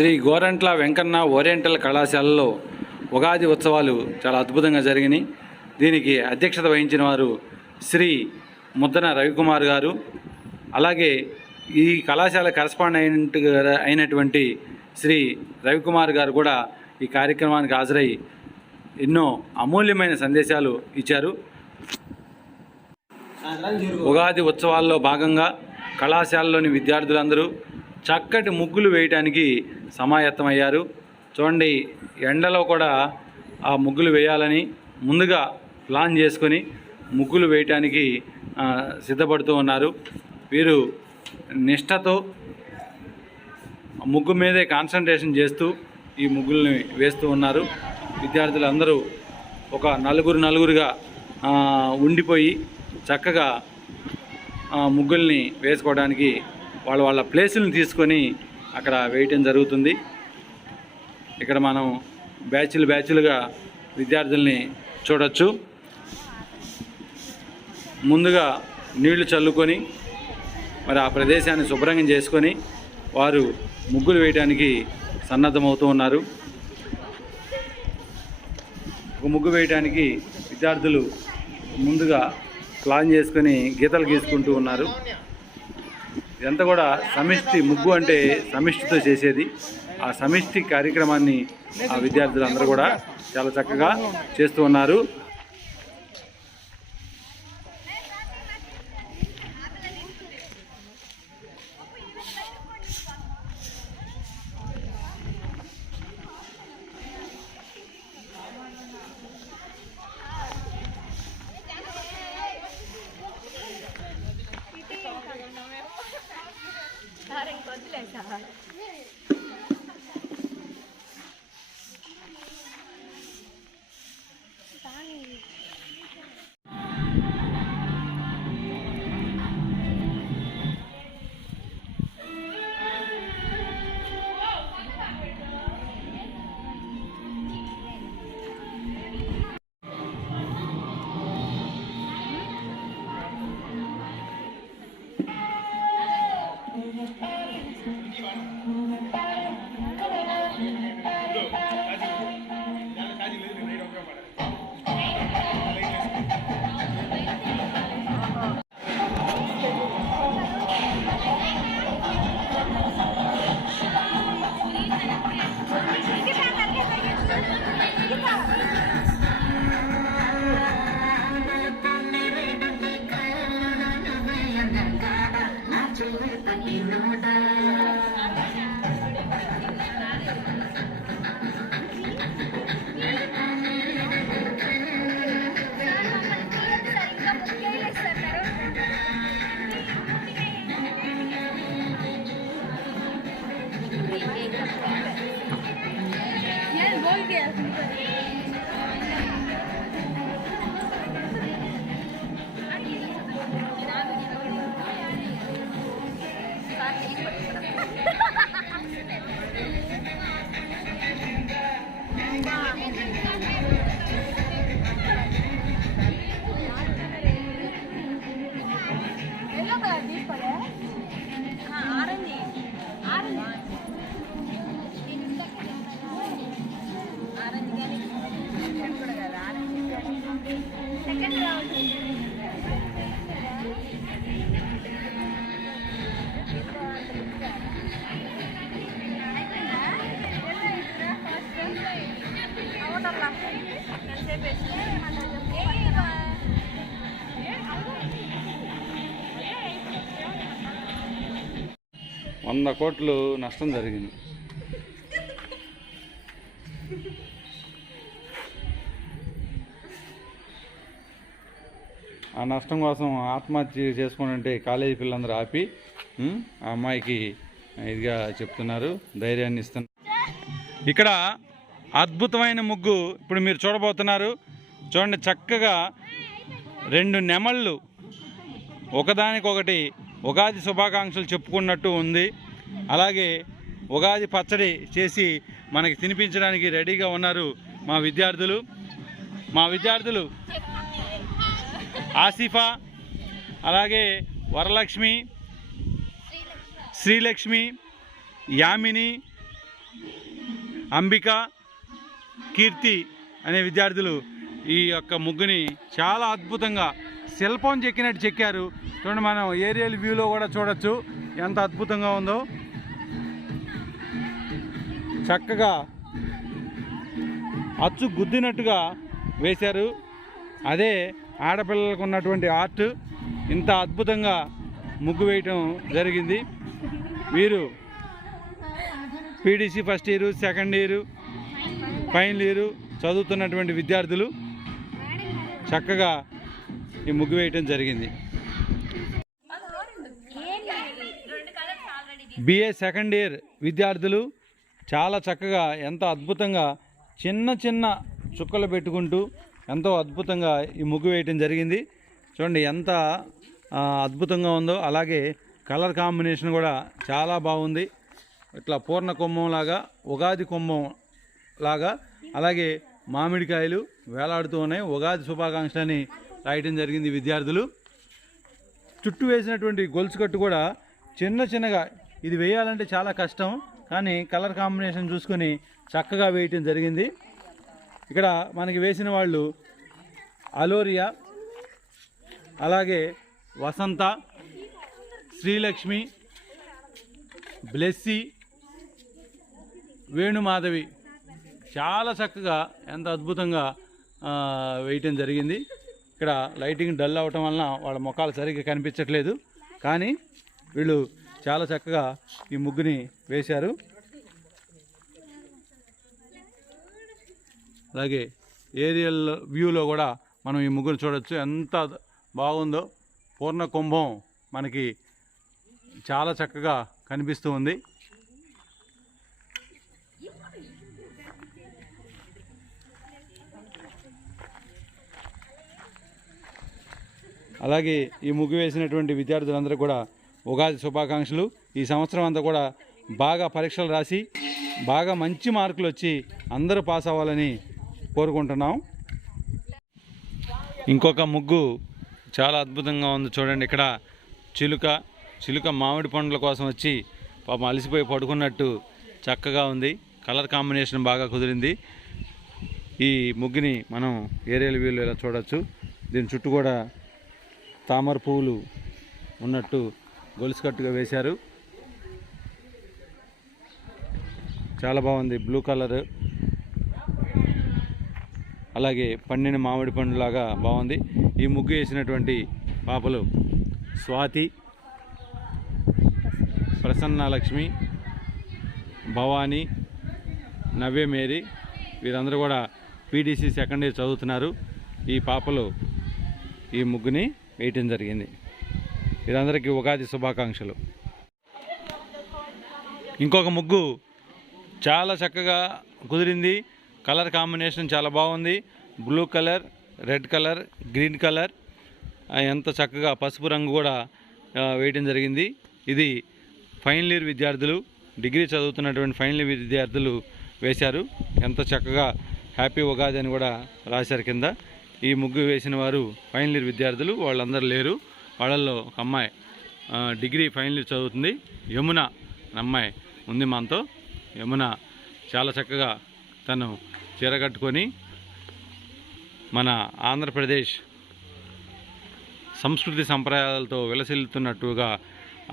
Shri Gorantla Venkanna oriental కళాశాలలో ఉగాది ఉత్సవాలు చాలా అద్భుతంగా జరిగినాయి. దీనికి అధ్యక్షత వహించిన వారు శ్రీ ముద్దన రవికుమార్ గారు, అలాగే ఈ కళాశాల కరస్పాండెంట్ అయినటువంటి శ్రీ రవికుమార్ గారు కూడా ఈ కార్యక్రమానికి హాజరై ఎన్నో అమూల్యమైన సందేశాలు ఇచ్చారు. ఉగాది ఉత్సవాల్లో భాగంగా కళాశాలలోని విద్యార్థులందరూ చక్కటి ముగ్గులు వేయడానికి సమాయత్తమయ్యారు. చూడండి, ఎండలో కూడా ఆ ముగ్గులు వేయాలని ముందుగా ప్లాన్ చేసుకొని ముగ్గులు వేయటానికి సిద్ధపడుతూ ఉన్నారు. వీరు నిష్ఠతో ముగ్గు మీదే కాన్సన్ట్రేషన్ చేస్తూ ఈ ముగ్గుల్ని వేస్తూ ఉన్నారు. విద్యార్థులందరూ ఒక నలుగురుగా ఉండిపోయి చక్కగా ముగ్గుల్ని వేసుకోవడానికి వాళ్ళ ప్లేసులను తీసుకొని అక్కడ వేయటం జరుగుతుంది. ఇక్కడ మనం బ్యాచ్లుగా విద్యార్థుల్ని చూడొచ్చు. ముందుగా నీళ్లు చల్లుకొని మరి ఆ ప్రదేశాన్ని శుభ్రంగా చేసుకొని వారు ముగ్గులు వేయడానికి సన్నద్ధమవుతూ ఉన్నారు. ఒక ముగ్గు వేయడానికి విద్యార్థులు ముందుగా ప్లాన్ చేసుకొని గీతలు గీసుకుంటూ ఉన్నారు. ఇదంతా కూడా సమిష్టి ముగ్గు అంటే సమిష్టితో చేసేది. ఆ సమిష్టి కార్యక్రమాన్ని ఆ విద్యార్థులందరూ కూడా చాలా చక్కగా చేస్తూ ఉన్నారు. $100 కోట్లు నష్టం జరిగింది. ఆ నష్టం కోసం ఆత్మహత్య చేసుకుంటే కాలేజీ పిల్లలందరూ ఆపి ఆ అమ్మాయికి ఇదిగా చెప్తున్నారు, ధైర్యాన్ని ఇస్తున్నారు. ఇక్కడ అద్భుతమైన ముగ్గు ఇప్పుడు మీరు చూడబోతున్నారు. చూడండి, చక్కగా 2 నెమళ్ళు ఒకదానికొకటి ఉగాది శుభాకాంక్షలు చెప్పుకున్నట్టు ఉంది. అలాగే ఉగాది పచ్చడి చేసి మనకి తినిపించడానికి రెడీగా ఉన్నారు మా విద్యార్థులు ఆసిఫా, అలాగే వరలక్ష్మి, శ్రీలక్ష్మి, యామిని, అంబిక, కీర్తి అనే విద్యార్థులు ఈ యొక్క ముగ్గుని చాలా అద్భుతంగా శిల్పం చెక్కినట్టు చెక్కారు. చూడండి, మనం ఏరియల్ వ్యూలో కూడా చూడొచ్చు ఎంత అద్భుతంగా ఉందో. చక్కగా అచ్చు గుద్దినట్టుగా వేశారు. అదే ఆడపిల్లలకు ఉన్నటువంటి ఆర్ట్. ఇంత అద్భుతంగా ముగ్గు వేయటం జరిగింది. వీరు PDC first year, second year, final year చదువుతున్నటువంటి విద్యార్థులు చక్కగా ఈ ముగ్గు వేయటం జరిగింది. బిఏ సెకండ్ ఇయర్ విద్యార్థులు చాలా చక్కగా ఎంత అద్భుతంగా చిన్న చిన్న చుక్కలు పెట్టుకుంటూ ఎంతో అద్భుతంగా ఈ ముగ్గు వేయటం జరిగింది. చూడండి ఎంత అద్భుతంగా ఉందో. అలాగే కలర్ కాంబినేషన్ కూడా చాలా బాగుంది. ఇట్లా పూర్ణ కుంభం లాగా, ఉగాది కుంభం లాగా, అలాగే మామిడికాయలు వేలాడుతూ ఉన్నాయి. ఉగాది శుభాకాంక్షలని రాయటం జరిగింది విద్యార్థులు. చుట్టూ వేసినటువంటి గొలుసు కట్టు కూడా చిన్న చిన్నగా, ఇది వేయాలంటే చాలా కష్టం, కానీ కలర్ కాంబినేషన్ చూసుకొని చక్కగా వేయటం జరిగింది. ఇక్కడ మనకి వేసిన వాళ్ళు అలోరియా, అలాగే వసంత, శ్రీలక్ష్మి, బ్లెస్సీ, వేణుమాధవి చాలా చక్కగా ఎంత అద్భుతంగా వేయటం జరిగింది. ఇక్కడ లైటింగ్ డల్ అవటం వలన వాళ్ళ ముఖాలు సరిగ్గా కనిపించట్లేదు, కానీ వీళ్ళు చాలా చక్కగా ఈ ముగ్గుని వేశారు. అలాగే ఏరియల్ వ్యూలో కూడా మనం ఈ ముగ్గురు చూడొచ్చు ఎంత బాగుందో. పూర్ణ కుంభం మనకి చాలా చక్కగా కనిపిస్తూ ఉంది. అలాగే ఈ ముగ్గు వేసినటువంటి విద్యార్థులందరూ కూడా ఉగాది శుభాకాంక్షలు. ఈ సంవత్సరం అంతా కూడా బాగా పరీక్షలు రాసి బాగా మంచి మార్కులు వచ్చి అందరూ పాస్ అవ్వాలని కోరుకుంటున్నాం. ఇంకొక ముగ్గు చాలా అద్భుతంగా ఉంది చూడండి. ఇక్కడ చిలుక మామిడి పండ్ల కోసం వచ్చి పాపం అలసిపోయి పడుకున్నట్టు చక్కగా ఉంది. కలర్ కాంబినేషన్ బాగా కుదిరింది. ఈ ముగ్గుని మనం ఏరియల్ వ్యూలో ఇలా చూడొచ్చు. దీని చుట్టూ కూడా తామర పువ్వులు ఉన్నట్టు గొలుసు కట్టుగా వేశారు. చాలా బాగుంది. బ్లూ కలర్, అలాగే పండిన మామిడి పండులాగా బాగుంది. ఈ ముగ్గు వేసినటువంటి పాపలు స్వాతి, ప్రసన్నలక్ష్మి, భవానీ, నవ్య మేరీ వీరందరూ కూడా పీడీసీ సెకండ్ ఇయర్ చదువుతున్నారు. ఈ పాపలు ఈ ముగ్గుని వేయటం జరిగింది. వీరందరికీ ఉగాది శుభాకాంక్షలు. ఇంకొక ముగ్గు చాలా చక్కగా కుదిరింది. కలర్ కాంబినేషన్ చాలా బాగుంది. Blue colour, red colour, green colour, ఎంత చక్కగా పసుపు రంగు కూడా వేయటం జరిగింది. ఇది ఫైనల్ ఇయర్ విద్యార్థులు, డిగ్రీ చదువుతున్నటువంటి ఫైనల్ ఇయర్ విద్యార్థులు వేశారు. ఎంత చక్కగా హ్యాపీ ఉగాది అని కూడా రాశారు కింద. ఈ ముగ్గు వేసిన వారు ఫైనల్ ఇయర్ విద్యార్థులు, వాళ్ళందరూ లేరు. వాళ్ళల్లో ఒక అమ్మాయి డిగ్రీ ఫైనల్ ఇయర్ చదువుతుంది, యమున అమ్మాయి ఉంది మనతో. యమున చాలా చక్కగా తను చీర కట్టుకొని మన ఆంధ్రప్రదేశ్ సంస్కృతి సంప్రదాయాలతో విలసిల్లుతున్నట్టుగా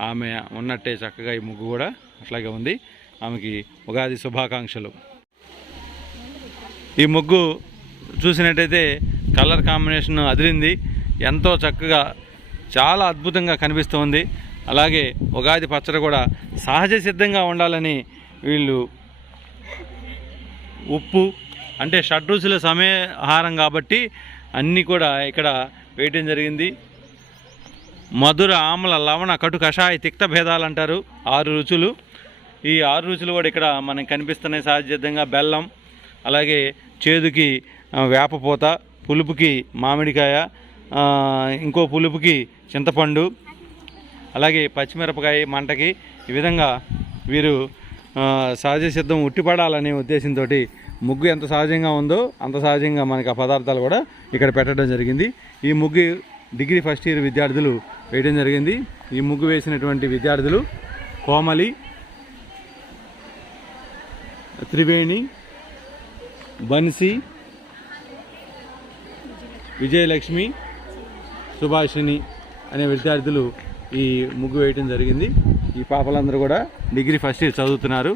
ఆమె ఉన్నట్టే చక్కగా ఈ ముగ్గు కూడా అట్లాగే ఉంది. ఆమెకి ఉగాది శుభాకాంక్షలు. ఈ ముగ్గు చూసినట్టయితే కలర్ కాంబినేషన్ అదిరింది. ఎంతో చక్కగా చాలా అద్భుతంగా కనిపిస్తుంది. అలాగే ఉగాది పచ్చడి కూడా సహజ సిద్ధంగా ఉండాలని వీళ్ళు ఉప్పు అంటే షడ్రుచుల సమేహారం కాబట్టి అన్నీ కూడా ఇక్కడ వేయటం జరిగింది. మధుర, ఆమ్ల, లవణ, కటు, కషాయ, తిక్త భేదాలు అంటారు 6 రుచులు. ఈ 6 రుచులు కూడా ఇక్కడ మనకు కనిపిస్తున్నాయి సహజసిద్ధంగా. బెల్లం, అలాగే చేదుకి వేపపూత, పులుపుకి మామిడికాయ, ఇంకో పులుపుకి చింతపండు, అలాగే పచ్చిమిరపకాయ మంటకి. ఈ విధంగా వీరు సహజ సిద్ధం ఉట్టిపడాలనే ఉద్దేశంతో ముగ్గు ఎంత సహజంగా ఉందో అంత సహజంగా మనకి ఆ పదార్థాలు కూడా ఇక్కడ పెట్టడం జరిగింది. ఈ ముగ్గు డిగ్రీ ఫస్ట్ ఇయర్ విద్యార్థులు వేయడం జరిగింది. ఈ ముగ్గు వేసినటువంటి విద్యార్థులు కోమలి, త్రివేణి, బన్సీ, విజయలక్ష్మి, సుభాషిణి అనే విద్యార్థులు ఈ ముగ్గు వేయటం జరిగింది. ఈ పాపలందరూ కూడా డిగ్రీ ఫస్ట్ ఇయర్ చదువుతున్నారు.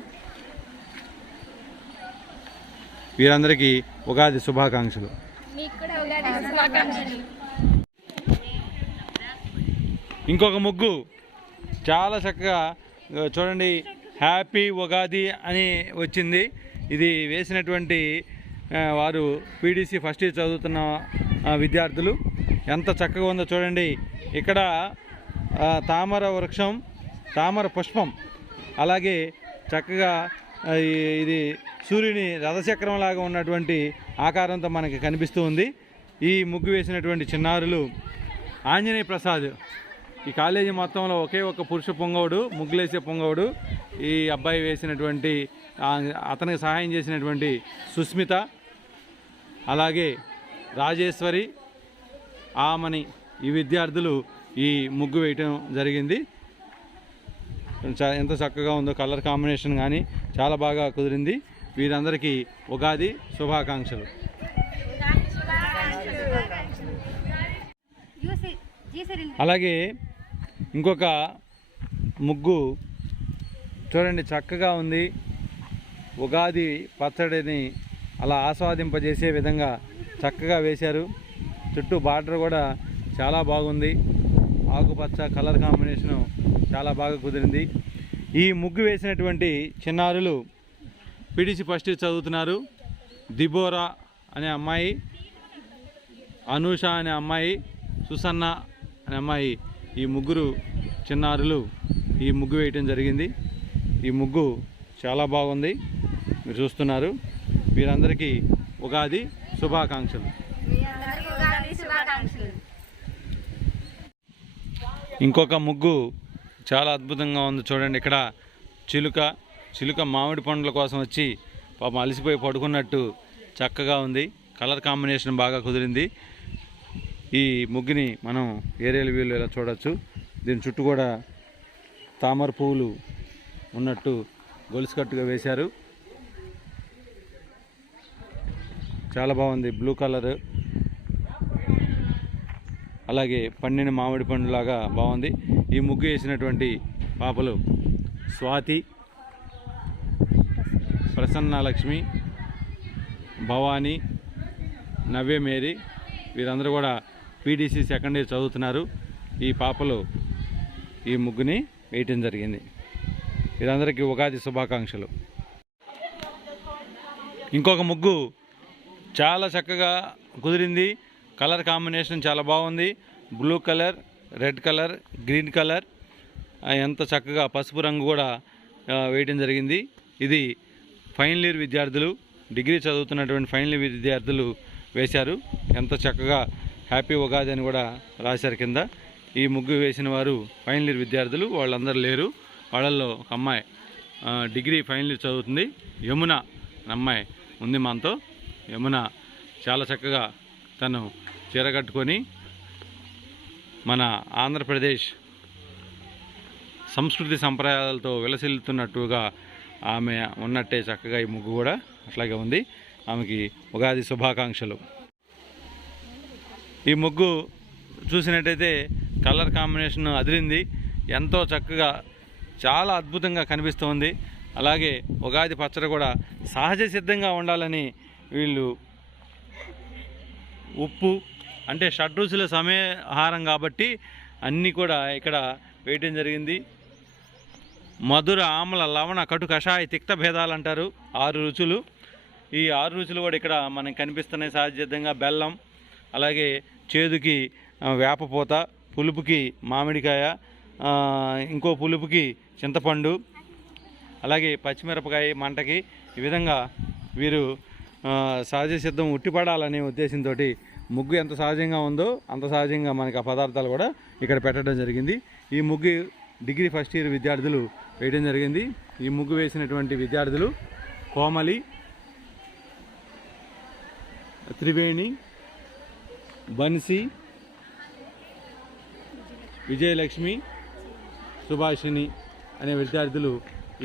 వీరందరికీ ఉగాది శుభాకాంక్షలు. ఇంకొక ముగ్గు చాలా చక్కగా చూడండి, హ్యాపీ ఉగాది అని వచ్చింది. ఇది వేసినటువంటి వారు పీడీసీ ఫస్ట్ ఇయర్ చదువుతున్న విద్యార్థులు. ఎంత చక్కగా ఉందో చూడండి. ఇక్కడ తామర వృక్షం, తామర పుష్పం, అలాగే చక్కగా ఇది సూర్యుని రథచక్రం లాగా ఉన్నటువంటి ఆకారంతో మనకి కనిపిస్తూ ఉంది. ఈ ముగ్గు వేసినటువంటి చిన్నారులు ఆంజనేయ ప్రసాద్. ఈ కాలేజీ మొత్తంలో ఒకే ఒక పురుష పొంగవుడు, ముగ్గులేసే పొంగవుడు. ఈ అబ్బాయి వేసినటువంటి అతనికి సహాయం చేసినటువంటి సుస్మిత, అలాగే రాజేశ్వరి, ఆమని, ఈ విద్యార్థులు ఈ ముగ్గు వేయటం జరిగింది. ఎంత చక్కగా ఉందో కలర్ కాంబినేషన్ కానీ చాలా బాగా కుదిరింది. వీరందరికీ ఉగాది శుభాకాంక్షలు. అలాగే ఇంకొక ముగ్గు చూడండి, చక్కగా ఉంది. ఉగాది పచ్చడిని అలా ఆస్వాదింపజేసే విధంగా చక్కగా వేశారు. చుట్టూ బార్డర్ కూడా చాలా బాగుంది. ఆకుపచ్చ కలర్ కాంబినేషను చాలా బాగా కుదిరింది. ఈ ముగ్గు వేసినటువంటి చిన్నారులు పీడీసీ ఫస్ట్ ఇయర్ చదువుతున్నారు. దిబోరా అనే అమ్మాయి, అనూష అనే అమ్మాయి, సుసన్న అనే అమ్మాయి, ఈ ముగ్గురు చిన్నారులు ఈ ముగ్గు వేయటం జరిగింది. ఈ ముగ్గు చాలా బాగుంది, మీరు చూస్తున్నారు. వీరందరికీ ఉగాది శుభాకాంక్షలు. ఇంకొక ముగ్గు చాలా అద్భుతంగా ఉంది చూడండి. ఇక్కడ చిలుక మామిడి పండ్ల కోసం వచ్చి పాపం అలసిపోయి పడుకున్నట్టు చక్కగా ఉంది. కలర్ కాంబినేషన్ బాగా కుదిరింది. ఈ ముగ్గుని మనం ఏరియల్ వ్యూలో ఇలా చూడొచ్చు. దీని చుట్టూ కూడా తామర పువ్వులు ఉన్నట్టు గొలుసు కట్టుగా వేశారు. చాలా బాగుంది. బ్లూ కలర్, అలాగే పండిన మామిడి పండులాగా బాగుంది. ఈ ముగ్గు వేసినటువంటి పాపలు స్వాతి, ప్రసన్నలక్ష్మి, భవానీ, నవ్య మేరీ, వీరందరూ కూడా పీడీసీ సెకండ్ ఇయర్ చదువుతున్నారు. ఈ పాపలు ఈ ముగ్గుని వేయటం జరిగింది. వీరందరికీ ఉగాది శుభాకాంక్షలు. ఇంకొక ముగ్గు చాలా చక్కగా కుదిరింది. కలర్ కాంబినేషన్ చాలా బాగుంది. Blue colour, red colour, green colour, ఎంత చక్కగా పసుపు రంగు కూడా వేయటం జరిగింది. ఇది ఫైనల్ ఇయర్ విద్యార్థులు, డిగ్రీ చదువుతున్నటువంటి ఫైనల్ ఇయర్ విద్యార్థులు వేశారు. ఎంత చక్కగా హ్యాపీ ఉగాది అని కూడా రాశారు కింద. ఈ ముగ్గు వేసిన వారు ఫైనల్ ఇయర్ విద్యార్థులు, వాళ్ళందరూ లేరు. వాళ్ళల్లో ఒక అమ్మాయి డిగ్రీ ఫైనల్ ఇయర్ చదువుతుంది, యమున అమ్మాయి ఉంది మనతో. యమున చాలా చక్కగా తను చీర కట్టుకొని మన ఆంధ్రప్రదేశ్ సంస్కృతి సంప్రదాయాలతో విలసిల్లుతున్నట్టుగా ఆమె ఉన్నట్టే చక్కగా ఈ ముగ్గు కూడా అట్లాగే ఉంది. ఆమెకి ఉగాది శుభాకాంక్షలు. ఈ ముగ్గు చూసినట్టయితే కలర్ కాంబినేషన్ అదిరింది. ఎంతో చక్కగా చాలా అద్భుతంగా కనిపిస్తుంది. అలాగే ఉగాది పచ్చడి కూడా సహజ సిద్ధంగా ఉండాలని వీళ్ళు ఉప్పు అంటే షడ్రుచుల సమేహారం కాబట్టి అన్నీ కూడా ఇక్కడ వేయటం జరిగింది. మధుర, ఆమ్ల, లవణ, కటు, కషాయ, తిక్త భేదాలు అంటారు 6 రుచులు. ఈ 6 రుచులు కూడా ఇక్కడ మనకు కనిపిస్తున్నాయి సహజసిద్ధంగా. బెల్లం, అలాగే చేదుకి వేపపూత, పులుపుకి మామిడికాయ, ఇంకో పులుపుకి చింతపండు, అలాగే పచ్చిమిరపకాయ మంటకి. ఈ విధంగా వీరు సహజ సిద్ధం ఉట్టిపడాలనే ఉద్దేశంతో ముగ్గు ఎంత సహజంగా ఉందో అంత సహజంగా మనకి ఆ పదార్థాలు కూడా ఇక్కడ పెట్టడం జరిగింది. ఈ ముగ్గు డిగ్రీ ఫస్ట్ ఇయర్ విద్యార్థులు వేయడం జరిగింది. ఈ ముగ్గు వేసినటువంటి విద్యార్థులు కోమలి, త్రివేణి, బన్సీ, విజయలక్ష్మి, సుభాషిణి అనే విద్యార్థులు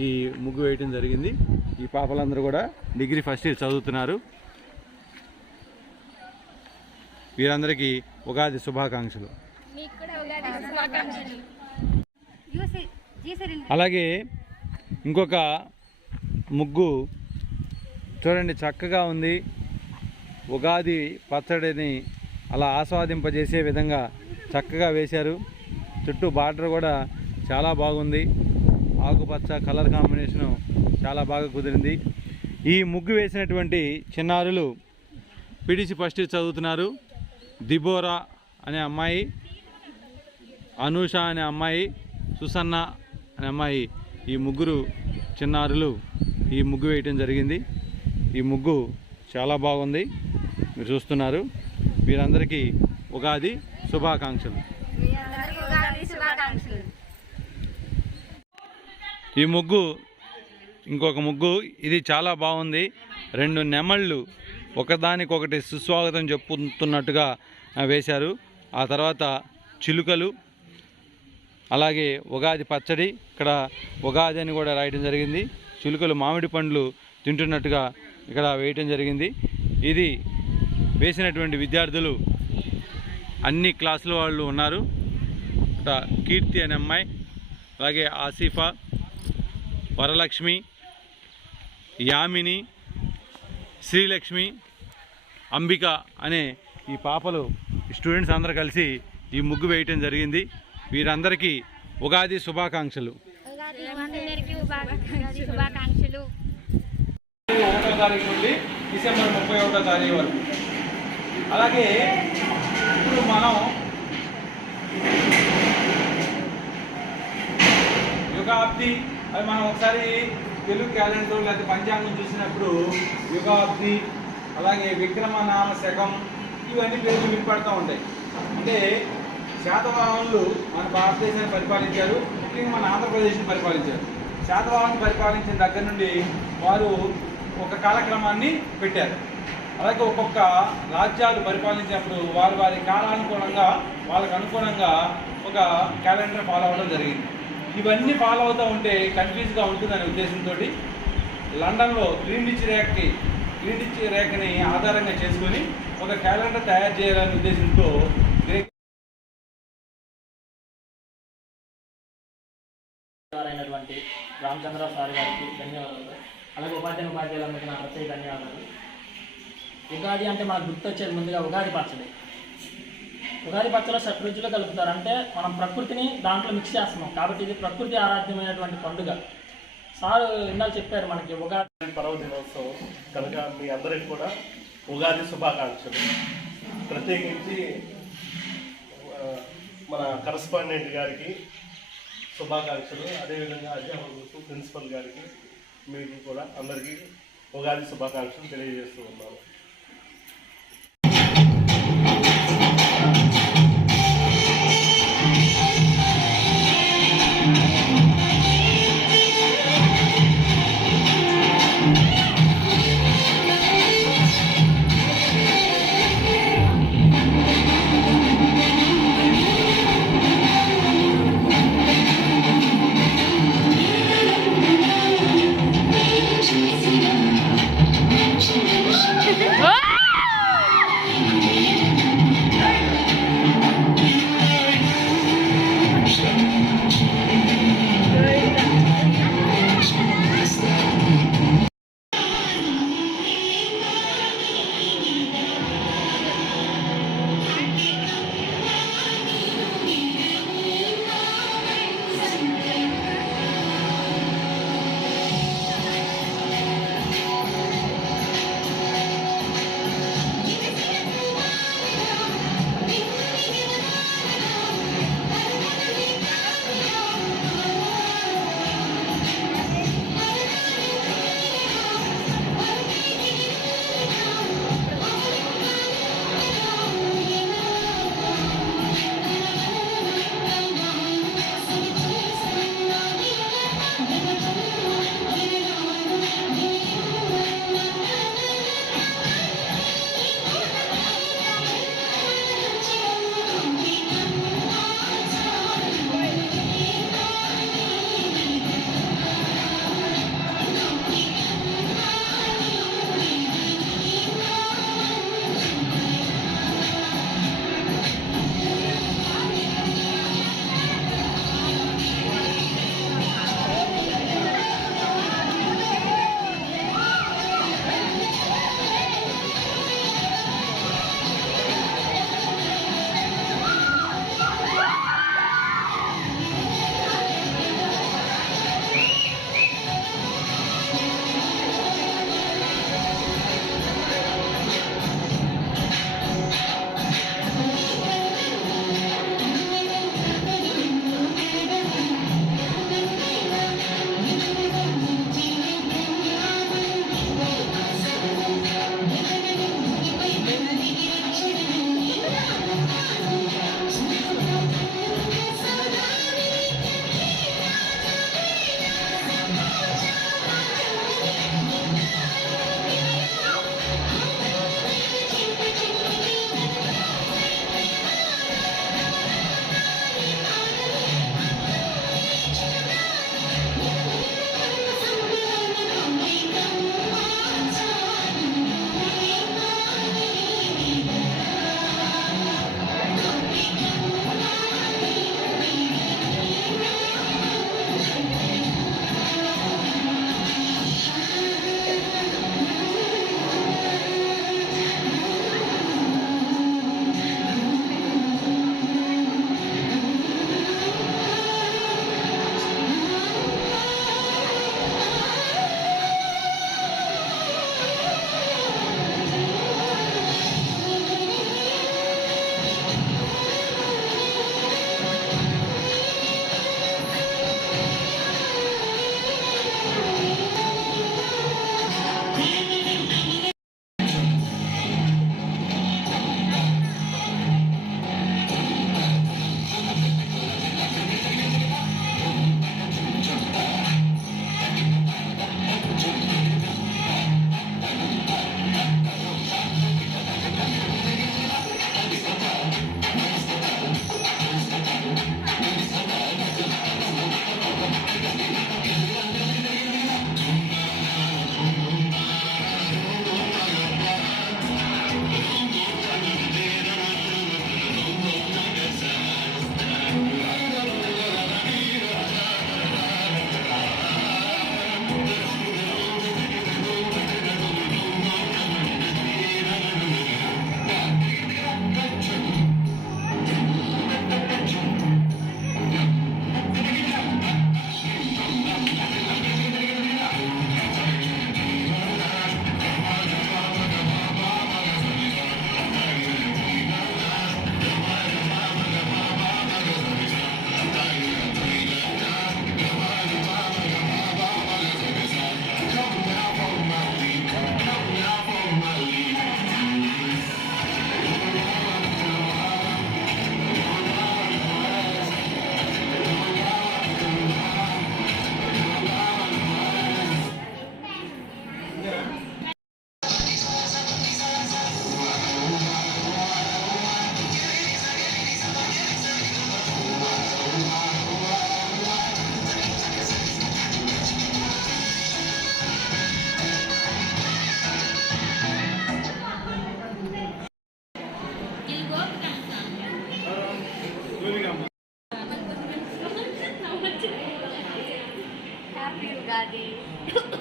ఈ ముగ్గు వేయటం జరిగింది. ఈ పాపలందరూ కూడా డిగ్రీ ఫస్ట్ ఇయర్ చదువుతున్నారు. వీరందరికీ ఉగాది శుభాకాంక్షలు. అలాగే ఇంకొక ముగ్గు చూడండి, చక్కగా ఉంది. ఉగాది పచ్చడిని అలా ఆస్వాదింపజేసే విధంగా చక్కగా వేశారు. చుట్టూ బార్డర్ కూడా చాలా బాగుంది. ఆకుపచ్చ కలర్ కాంబినేషను చాలా బాగా కుదిరింది. ఈ ముగ్గు వేసినటువంటి చిన్నారులు పిడిసి ఫస్ట్ చదువుతున్నారు. దిబోరా అనే అమ్మాయి, అనూష అనే అమ్మాయి, సుసన్న అనే అమ్మాయి, ఈ ముగ్గురు చిన్నారులు ఈ ముగ్గు వేయటం జరిగింది. ఈ ముగ్గు చాలా బాగుంది, మీరు చూస్తున్నారు. వీరందరికీ ఉగాది శుభాకాంక్షలు. ఈ ముగ్గు ఇంకొక ముగ్గు, ఇది చాలా బాగుంది. 2 నెమళ్ళు ఒకదానికొకటి సుస్వాగతం చెప్పుతున్నట్టుగా వేశారు. ఆ తర్వాత చిలుకలు, అలాగే ఉగాది పచ్చడి, ఇక్కడ ఉగాది అని కూడా రాయటం జరిగింది. చిలుకలు మామిడి పండ్లు తింటున్నట్టుగా ఇక్కడ వేయటం జరిగింది. ఇది వేసినటువంటి విద్యార్థులు అన్ని క్లాసుల వాళ్ళు ఉన్నారు. కీర్తి అనే అమ్మాయి, అలాగే ఆసిఫా, వరలక్ష్మి, యామిని, శ్రీలక్ష్మి, అంబిక అనే ఈ పాపలు స్టూడెంట్స్ అందరూ కలిసి ఈ ముగ్గు వేయటం జరిగింది. వీరందరికీ ఉగాది శుభాకాంక్షలు. 1వ తారీఖు నుండి డిసెంబర్ 31వ తారీఖు వరకు. అలాగే ఇప్పుడు మనం యుగాబ్ది అది మనం ఒకసారి తెలుగు క్యాలెండర్ లేకపోతే పంచాంగం చూసినప్పుడు యుగాబ్ది, అలాగే విక్రమనామ శకం, ఇవన్నీ పేర్లు వినపడుతూ ఉంటాయి. అంటే శాతవాహనులు మన భారతదేశాన్ని పరిపాలించారు, ముఖ్యంగా మన ఆంధ్రప్రదేశ్ని పరిపాలించారు. శాతవాహనులు పరిపాలించిన దగ్గర నుండి వారు ఒక కాలక్రమాన్ని పెట్టారు. అలాగే ఒక్కొక్క రాజ్యాలు పరిపాలించినప్పుడు వారి కాలానుగుణంగా వాళ్ళకు అనుగుణంగా ఒక క్యాలెండర్ ఫాలో అవ్వడం జరిగింది. ఇవన్నీ ఫాలో అవుతూ ఉంటే కన్ఫ్యూజ్గా ఉంటుందనే ఉద్దేశంతో లండన్లో గ్రీనిచ్ రేఖని ఆధారంగా చేసుకొని ఒక క్యాలెండర్ తయారు చేయాలనే ఉద్దేశంతో అయినటువంటి రామచంద్రరావు సార్ గారికి ధన్యవాదాలు. అలాగే ఉపాధ్యాయులందరికీ నా ప్రత్యేక ధన్యవాదాలు. ఉగాది అంటే మనకు గుర్తొచ్చేది ముందుగా ఉగాది పచ్చడి. ఉగాది పచ్చడిలో షడ్రుచులు కలుపుతారు. అంటే మనం ప్రకృతిని దాంట్లో మిక్స్ చేస్తున్నాం కాబట్టి ఇది ప్రకృతి ఆరాధ్యమైనటువంటి పండుగ. సార్ ఇందాక చెప్పారు మనకి ఉగాది పర్వదినోత్సవం కనుక మీ అందరికీ కూడా ఉగాది శుభాకాంక్షలు. ప్రత్యేకించి మన కరస్పాండెంట్ గారికి శుభాకాంక్షలు. అదేవిధంగా అధ్యాపకులకు, ప్రిన్సిపల్ గారికి, మీకు కూడా అందరికీ ఉగాది శుభాకాంక్షలు తెలియజేస్తూ ఉన్నాను. Thank you.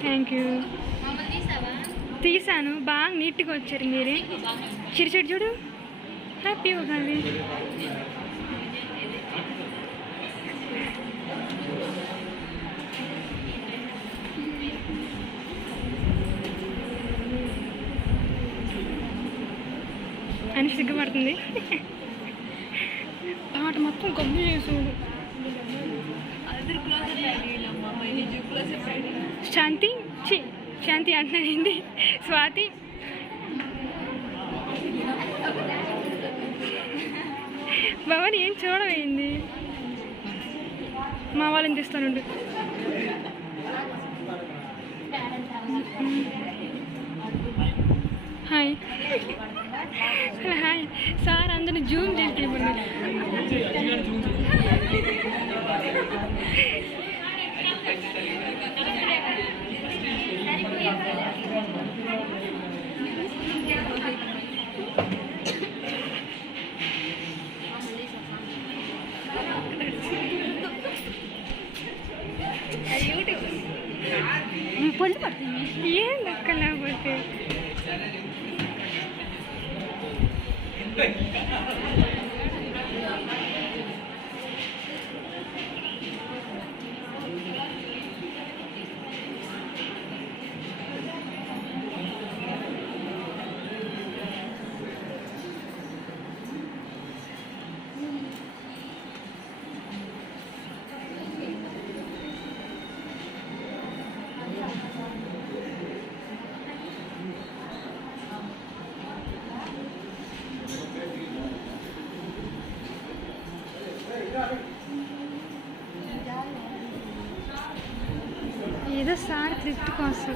Thank you. తీసాను, బాగా నీట్గా వచ్చారు మీరే. చిరుచెడు చూడు. హ్యాపీ ఉగాది. అని సిగ్గుపడుతుంది. పాట మొత్తం గమ్ము చేసుడు. శాంతి శాంతి అంటున్నానండి. స్వాతి భవాని ఏం చూడవేయింది. మా వాళ్ళని తీస్తానుండు. హాయ్ హాయ్ సార్, అందరిని జూమ్ చేసి ఇవ్వండి. పొంది పడుతుంది ఏం లెక్క లేకపోతే. ఏదో సార్ థ్రిఫ్ట్ కోసం.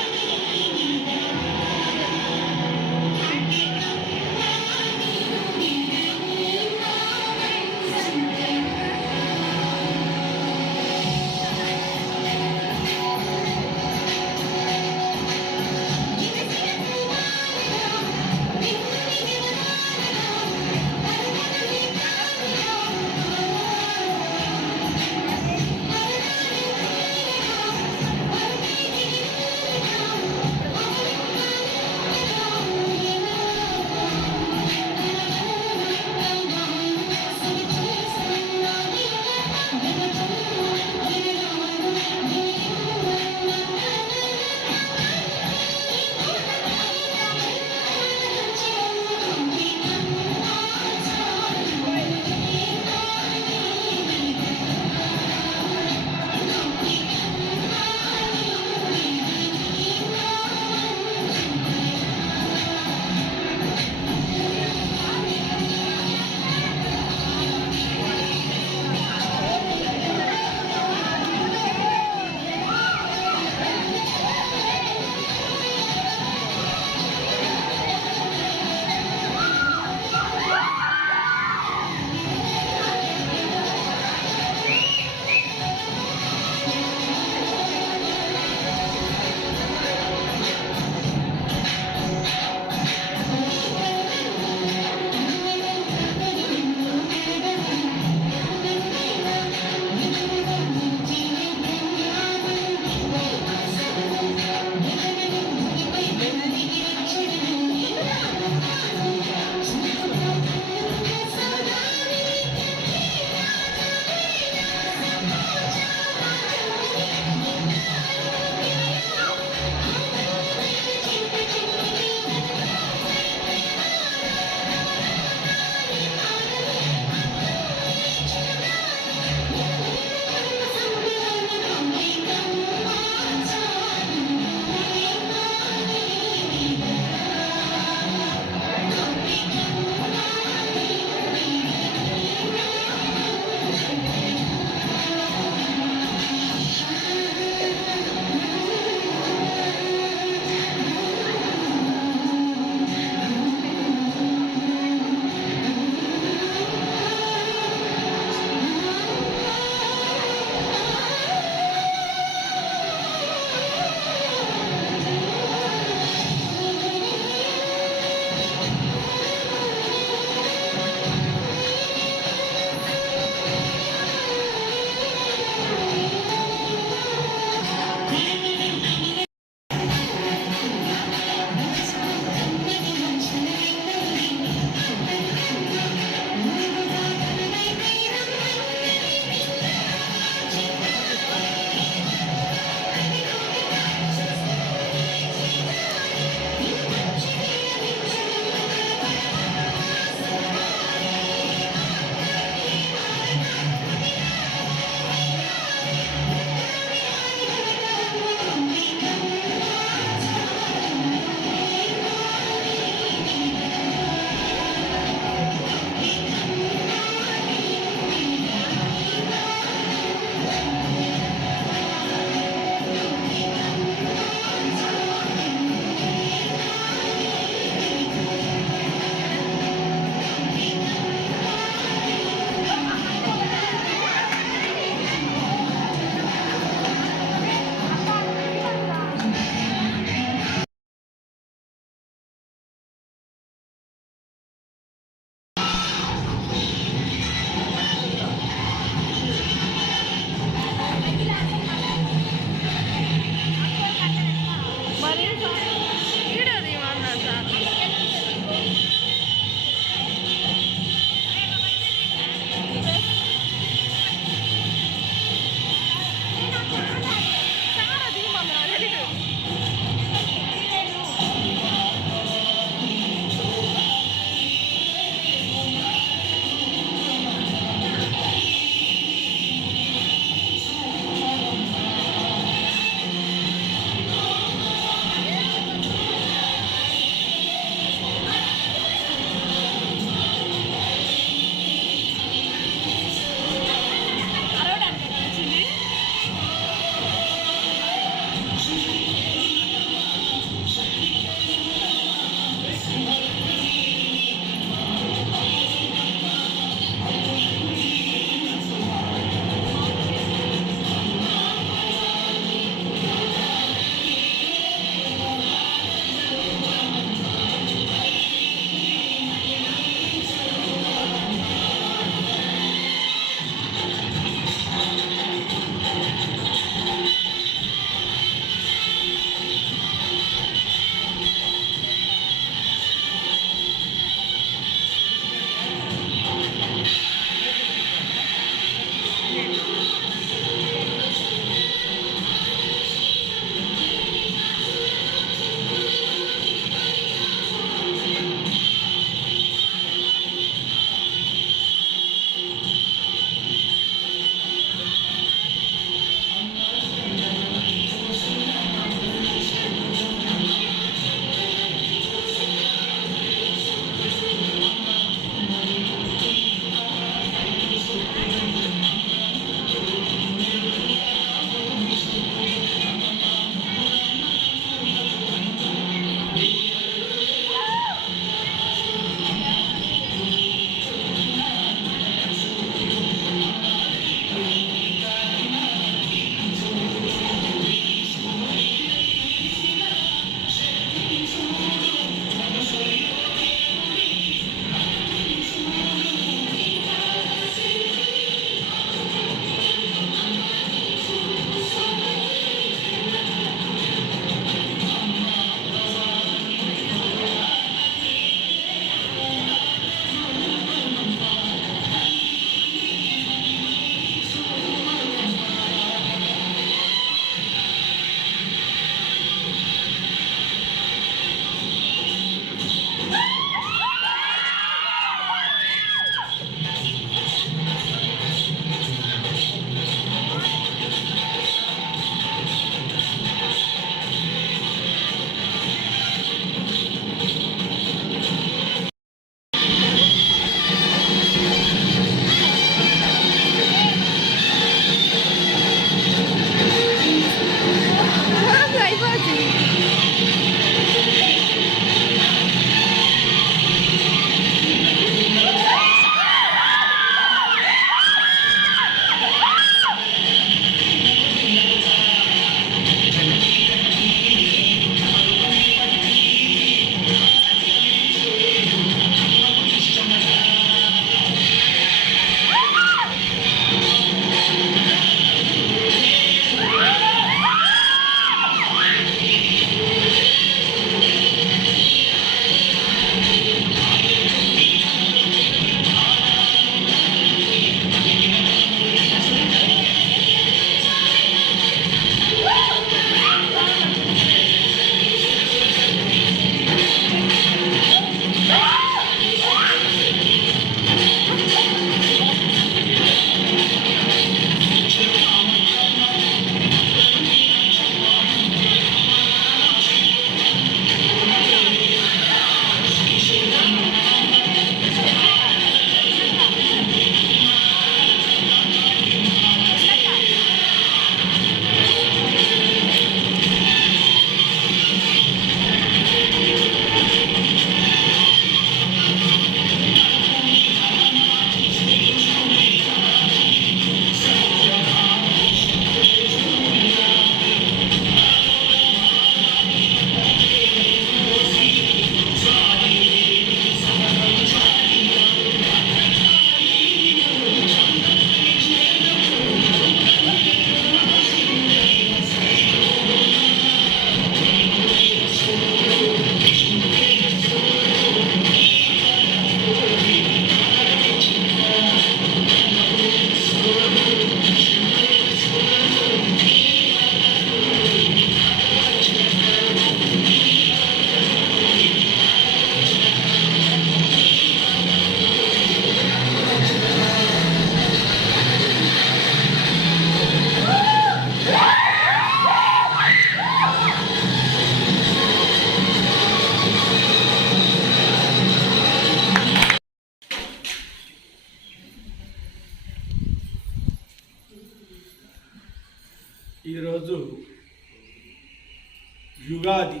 యుగాది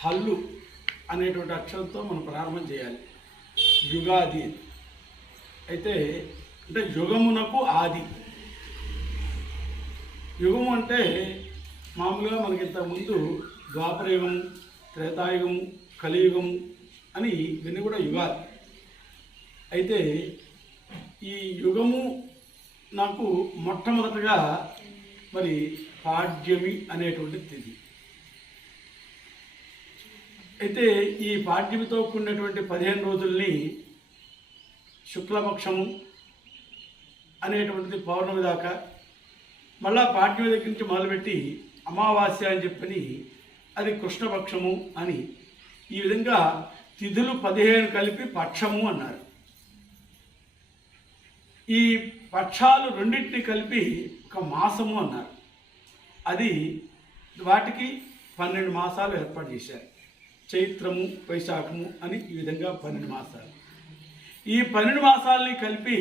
హల్లు అనేటువంటి అక్షరంతో మనం ప్రారంభం చేయాలి. యుగాది అయితే అంటే యుగమునకు ఆది. యుగము అంటే మామూలుగా మనకి ఇంతకుముందు ద్వాపరయుగము, త్రేతాయుగము, కలియుగము అని ఇవన్నీ కూడా యుగాలు. అయితే ఈ యుగము నాకు మొట్టమొదటగా మరి పాడ్యమి అనేటువంటి తిథి. అయితే ఈ పాడ్యమితో కూడినటువంటి 15 రోజుల్ని శుక్లపక్షము అనేటువంటిది పౌర్ణమి దాకా, మళ్ళా పాడ్యమి దగ్గర నుంచి మొదలుపెట్టి అమావాస్య అని చెప్పని అది కృష్ణపక్షము అని, ఈ విధంగా తిథులు 15 కలిపి పక్షము అన్నారు. ఈ పక్షాలు రెండింటిని కలిపి ఒక మాసము అన్నారు. అది వాటికి 12 మాసాలు ఏర్పాటు చేశారు. చైత్రము, వైశాఖము అని ఈ విధంగా 12 మాసాలు. ఈ 12 మాసాలని కలిపి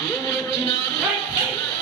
దేవుడు వచ్చినాడు